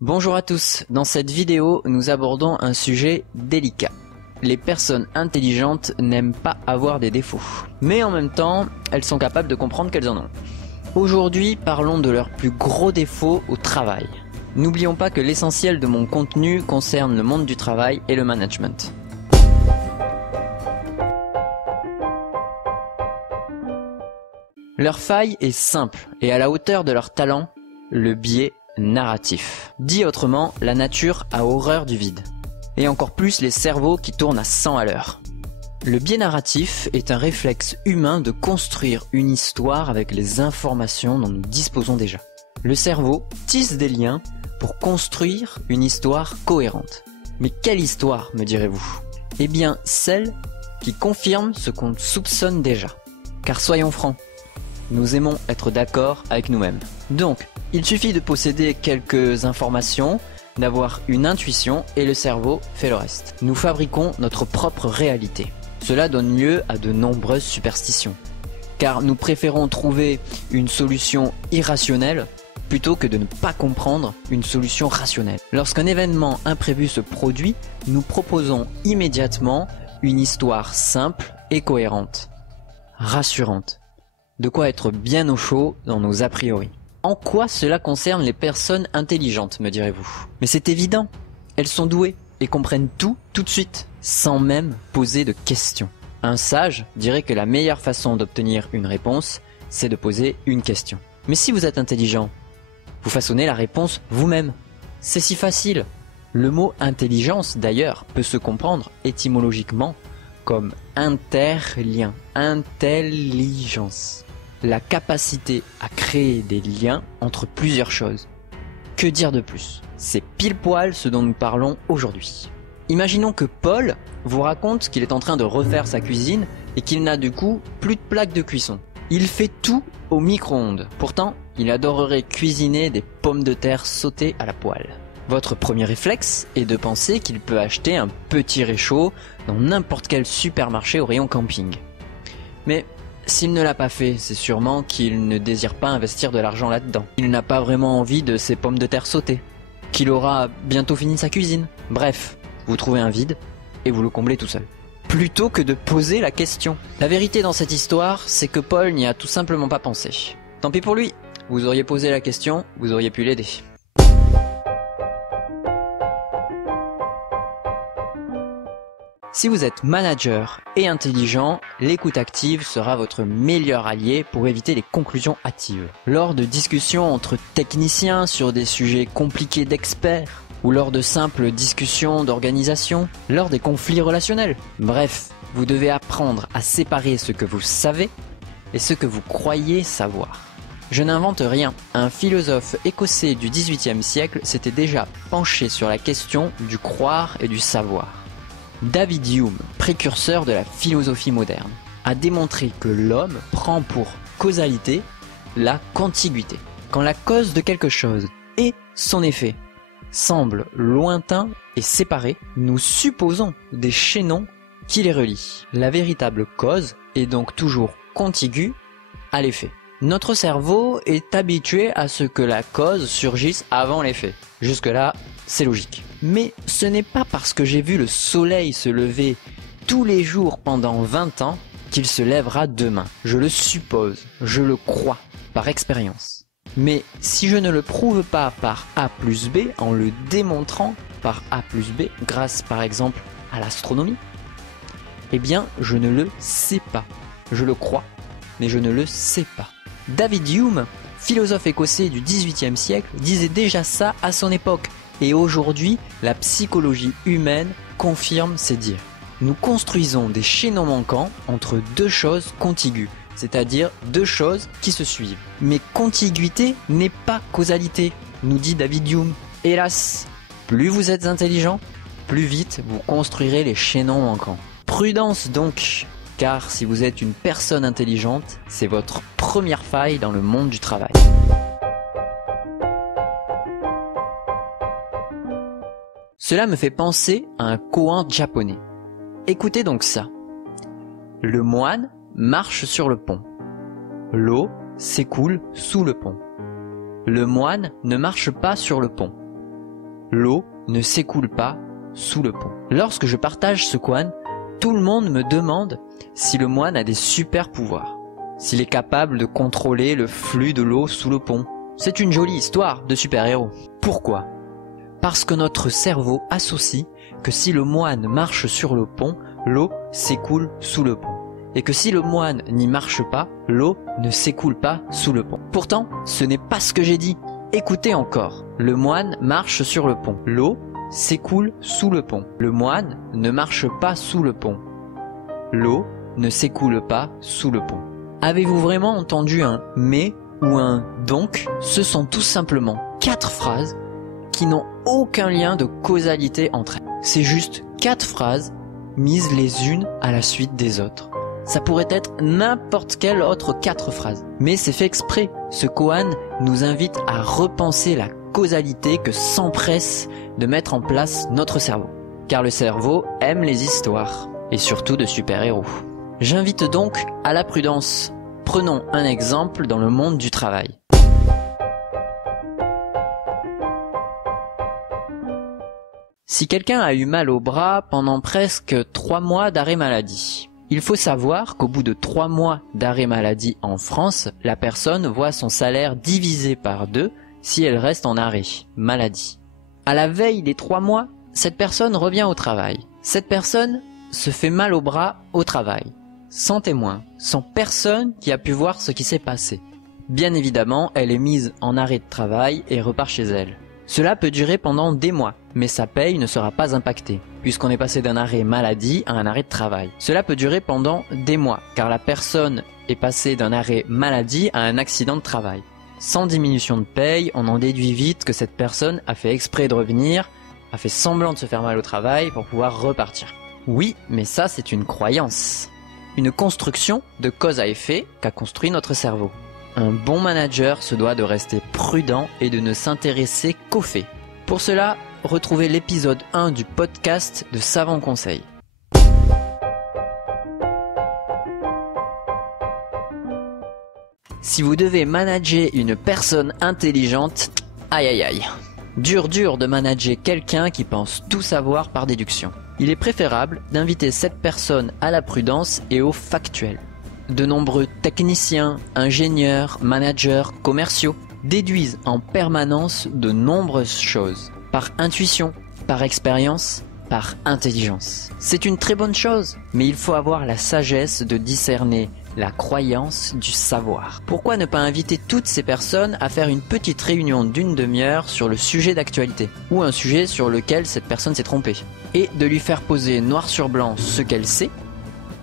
Bonjour à tous, dans cette vidéo nous abordons un sujet délicat. Les personnes intelligentes n'aiment pas avoir des défauts, mais en même temps elles sont capables de comprendre qu'elles en ont. Aujourd'hui parlons de leurs plus gros défauts au travail. N'oublions pas que l'essentiel de mon contenu concerne le monde du travail et le management. Leur faille est simple et à la hauteur de leur talent, le biais narratif. Dit autrement, la nature a horreur du vide. Et encore plus les cerveaux qui tournent à 100 à l'heure. Le biais narratif est un réflexe humain de construire une histoire avec les informations dont nous disposons déjà. Le cerveau tisse des liens pour construire une histoire cohérente. Mais quelle histoire, me direz-vous? Eh bien, celle qui confirme ce qu'on soupçonne déjà. Car soyons francs, nous aimons être d'accord avec nous-mêmes. Donc, il suffit de posséder quelques informations, d'avoir une intuition et le cerveau fait le reste. Nous fabriquons notre propre réalité. Cela donne lieu à de nombreuses superstitions. Car nous préférons trouver une solution irrationnelle plutôt que de ne pas comprendre une solution rationnelle. Lorsqu'un événement imprévu se produit, nous proposons immédiatement une histoire simple et cohérente, rassurante. De quoi être bien au chaud dans nos a priori. En quoi cela concerne les personnes intelligentes, me direz-vous? Mais c'est évident, elles sont douées et comprennent tout de suite, sans même poser de questions. Un sage dirait que la meilleure façon d'obtenir une réponse, c'est de poser une question. Mais si vous êtes intelligent, vous façonnez la réponse vous-même. C'est si facile. Le mot intelligence, d'ailleurs, peut se comprendre étymologiquement comme interlien, intelligence. La capacité à créer des liens entre plusieurs choses. Que dire de plus? C'est pile poil ce dont nous parlons aujourd'hui. Imaginons que Paul vous raconte qu'il est en train de refaire sa cuisine et qu'il n'a du coup plus de plaque de cuisson. Il fait tout au micro-ondes. Pourtant, il adorerait cuisiner des pommes de terre sautées à la poêle. Votre premier réflexe est de penser qu'il peut acheter un petit réchaud dans n'importe quel supermarché au rayon camping. Mais s'il ne l'a pas fait, c'est sûrement qu'il ne désire pas investir de l'argent là-dedans. Il n'a pas vraiment envie de ses pommes de terre sautées. Qu'il aura bientôt fini sa cuisine. Bref, vous trouvez un vide et vous le comblez tout seul. Plutôt que de poser la question. La vérité dans cette histoire, c'est que Paul n'y a tout simplement pas pensé. Tant pis pour lui, vous auriez posé la question, vous auriez pu l'aider. Si vous êtes manager et intelligent, l'écoute active sera votre meilleur allié pour éviter les conclusions hâtives. Lors de discussions entre techniciens sur des sujets compliqués d'experts, ou lors de simples discussions d'organisation, lors des conflits relationnels. Bref, vous devez apprendre à séparer ce que vous savez et ce que vous croyez savoir. Je n'invente rien. Un philosophe écossais du XVIIIe siècle s'était déjà penché sur la question du croire et du savoir. David Hume, précurseur de la philosophie moderne, a démontré que l'homme prend pour causalité la contiguïté. Quand la cause de quelque chose et son effet semblent lointains et séparés, nous supposons des chaînons qui les relient. La véritable cause est donc toujours contiguë à l'effet. Notre cerveau est habitué à ce que la cause surgisse avant l'effet. Jusque-là, c'est logique. Mais ce n'est pas parce que j'ai vu le soleil se lever tous les jours pendant 20 ans qu'il se lèvera demain. Je le suppose, je le crois, par expérience. Mais si je ne le prouve pas par A plus B, en le démontrant par A plus B, grâce par exemple à l'astronomie, eh bien je ne le sais pas. Je le crois, mais je ne le sais pas. David Hume, philosophe écossais du XVIIIe siècle, disait déjà ça à son époque. Et aujourd'hui, la psychologie humaine confirme ces dires. Nous construisons des chaînons manquants entre deux choses contiguës, c'est-à-dire deux choses qui se suivent. Mais contiguïté n'est pas causalité, nous dit David Hume. Hélas, plus vous êtes intelligent, plus vite vous construirez les chaînons manquants. Prudence donc, car si vous êtes une personne intelligente, c'est votre première faille dans le monde du travail. Cela me fait penser à un koan japonais. Écoutez donc ça. Le moine marche sur le pont. L'eau s'écoule sous le pont. Le moine ne marche pas sur le pont. l'eau ne s'écoule pas sous le pont. Lorsque je partage ce koan, tout le monde me demande si le moine a des super pouvoirs, s'il est capable de contrôler le flux de l'eau sous le pont. C'est une jolie histoire de super-héros. Pourquoi ? Parce que notre cerveau associe que si le moine marche sur le pont, l'eau s'écoule sous le pont. Et que si le moine n'y marche pas, l'eau ne s'écoule pas sous le pont. Pourtant, ce n'est pas ce que j'ai dit. Écoutez encore. Le moine marche sur le pont. L'eau s'écoule sous le pont. Le moine ne marche pas sous le pont. L'eau ne s'écoule pas sous le pont. Avez-vous vraiment entendu un « mais » ou un « donc » ? Ce sont tout simplement 4 phrases qui n'ont aucun lien de causalité entre elles. C'est juste 4 phrases mises les unes à la suite des autres. Ça pourrait être n'importe quelle autre 4 phrases. Mais c'est fait exprès. Ce koan nous invite à repenser la causalité que s'empresse de mettre en place notre cerveau. Car le cerveau aime les histoires. Et surtout de super-héros. J'invite donc à la prudence. Prenons un exemple dans le monde du travail. Si quelqu'un a eu mal au bras pendant presque 3 mois d'arrêt maladie, il faut savoir qu'au bout de 3 mois d'arrêt maladie en France, la personne voit son salaire divisé par 2 si elle reste en arrêt maladie. À la veille des 3 mois, cette personne revient au travail. Cette personne se fait mal au bras au travail, sans témoin, sans personne qui a pu voir ce qui s'est passé. Bien évidemment, elle est mise en arrêt de travail et repart chez elle. Cela peut durer pendant des mois, mais sa paye ne sera pas impactée, puisqu'on est passé d'un arrêt maladie à un arrêt de travail. Cela peut durer pendant des mois, car la personne est passée d'un arrêt maladie à un accident de travail. Sans diminution de paye, on en déduit vite que cette personne a fait exprès de revenir, a fait semblant de se faire mal au travail pour pouvoir repartir. Oui, mais ça c'est une croyance. Une construction de cause à effet qu'a construit notre cerveau. Un bon manager se doit de rester prudent et de ne s'intéresser qu'aux faits. Pour cela, retrouvez l'épisode 1 du podcast de Savants Conseils. Si vous devez manager une personne intelligente, aïe aïe aïe. Dur de manager quelqu'un qui pense tout savoir par déduction. Il est préférable d'inviter cette personne à la prudence et au factuel. De nombreux techniciens, ingénieurs, managers, commerciaux déduisent en permanence de nombreuses choses, par intuition, par expérience, par intelligence. C'est une très bonne chose, mais il faut avoir la sagesse de discerner la croyance du savoir. Pourquoi ne pas inviter toutes ces personnes à faire une petite réunion d'1 demi-heure sur le sujet d'actualité, ou un sujet sur lequel cette personne s'est trompée, et de lui faire poser noir sur blanc ce qu'elle sait,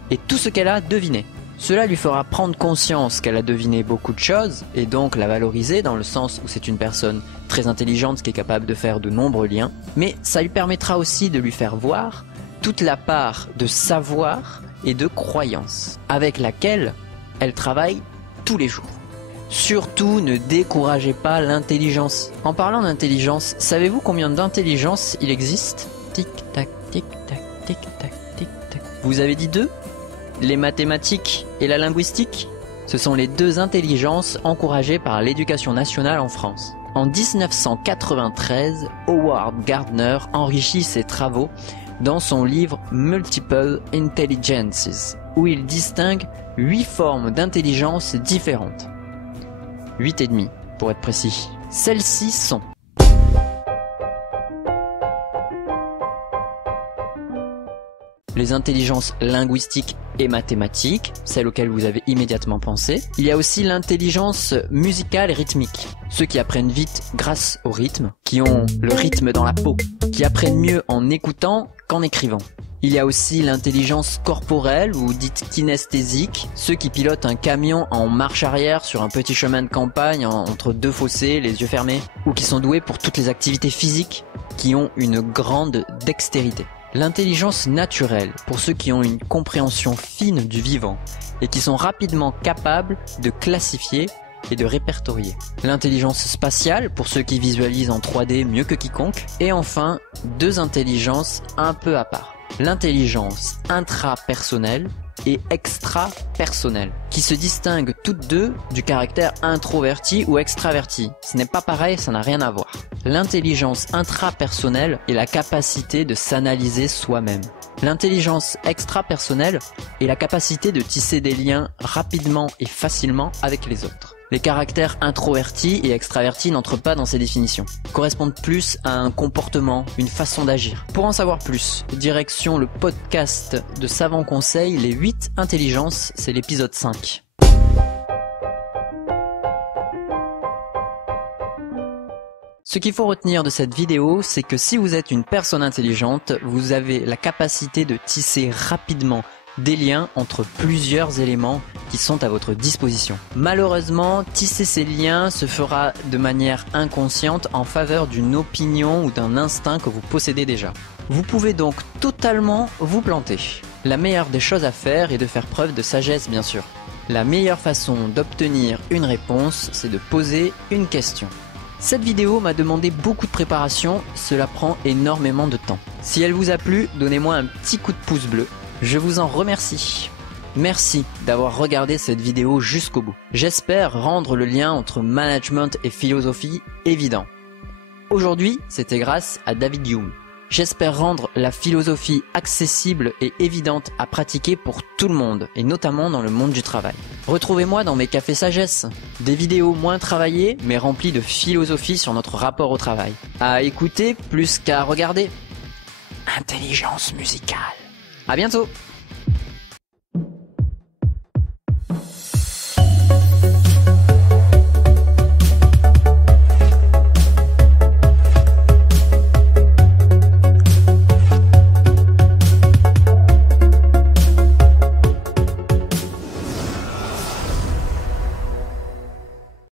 et tout ce qu'elle a deviné. Cela lui fera prendre conscience qu'elle a deviné beaucoup de choses, et donc la valoriser dans le sens où c'est une personne très intelligente qui est capable de faire de nombreux liens, mais ça lui permettra aussi de lui faire voir toute la part de savoir et de croyance avec laquelle elle travaille tous les jours. Surtout, ne découragez pas l'intelligence. En parlant d'intelligence, savez-vous combien d'intelligence il existe ? Tic-tac, tic-tac, tic-tac, tic-tac. Vous avez dit 2 ? Les mathématiques et la linguistique ? Ce sont les 2 intelligences encouragées par l'éducation nationale en France. En 1993, Howard Gardner enrichit ses travaux dans son livre Multiple Intelligences, où il distingue 8 formes d'intelligence différentes. 8,5 pour être précis. Celles-ci sont les intelligences linguistiques et mathématiques, celles auxquelles vous avez immédiatement pensé. Il y a aussi l'intelligence musicale et rythmique, ceux qui apprennent vite grâce au rythme, qui ont le rythme dans la peau, qui apprennent mieux en écoutant qu'en écrivant. Il y a aussi l'intelligence corporelle ou dite kinesthésique, ceux qui pilotent un camion en marche arrière sur un petit chemin de campagne entre 2 fossés, les yeux fermés, ou qui sont doués pour toutes les activités physiques, qui ont une grande dextérité. L'intelligence naturelle, pour ceux qui ont une compréhension fine du vivant et qui sont rapidement capables de classifier et de répertorier. L'intelligence spatiale, pour ceux qui visualisent en 3D mieux que quiconque. Et enfin, 2 intelligences un peu à part. L'intelligence intrapersonnelle, et extra-personnel, qui se distinguent toutes deux du caractère introverti ou extraverti. Ce n'est pas pareil, ça n'a rien à voir. L'intelligence intrapersonnelle est la capacité de s'analyser soi-même. L'intelligence extrapersonnelle est la capacité de tisser des liens rapidement et facilement avec les autres. Les caractères introvertis et extravertis n'entrent pas dans ces définitions, correspondent plus à un comportement, une façon d'agir. Pour en savoir plus, direction le podcast de Savant Conseil, les 8 intelligences, c'est l'épisode 5. Ce qu'il faut retenir de cette vidéo, c'est que si vous êtes une personne intelligente, vous avez la capacité de tisser rapidement des liens entre plusieurs éléments qui sont à votre disposition. Malheureusement, tisser ces liens se fera de manière inconsciente en faveur d'une opinion ou d'un instinct que vous possédez déjà. Vous pouvez donc totalement vous planter. La meilleure des choses à faire est de faire preuve de sagesse, bien sûr. La meilleure façon d'obtenir une réponse, c'est de poser une question. Cette vidéo m'a demandé beaucoup de préparation, cela prend énormément de temps. Si elle vous a plu, donnez-moi un petit coup de pouce bleu. Je vous en remercie. Merci d'avoir regardé cette vidéo jusqu'au bout. J'espère rendre le lien entre management et philosophie évident. Aujourd'hui, c'était grâce à David Hume. J'espère rendre la philosophie accessible et évidente à pratiquer pour tout le monde, et notamment dans le monde du travail. Retrouvez-moi dans mes cafés sagesse, des vidéos moins travaillées, mais remplies de philosophie sur notre rapport au travail. À écouter plus qu'à regarder. Intelligence musicale. À bientôt!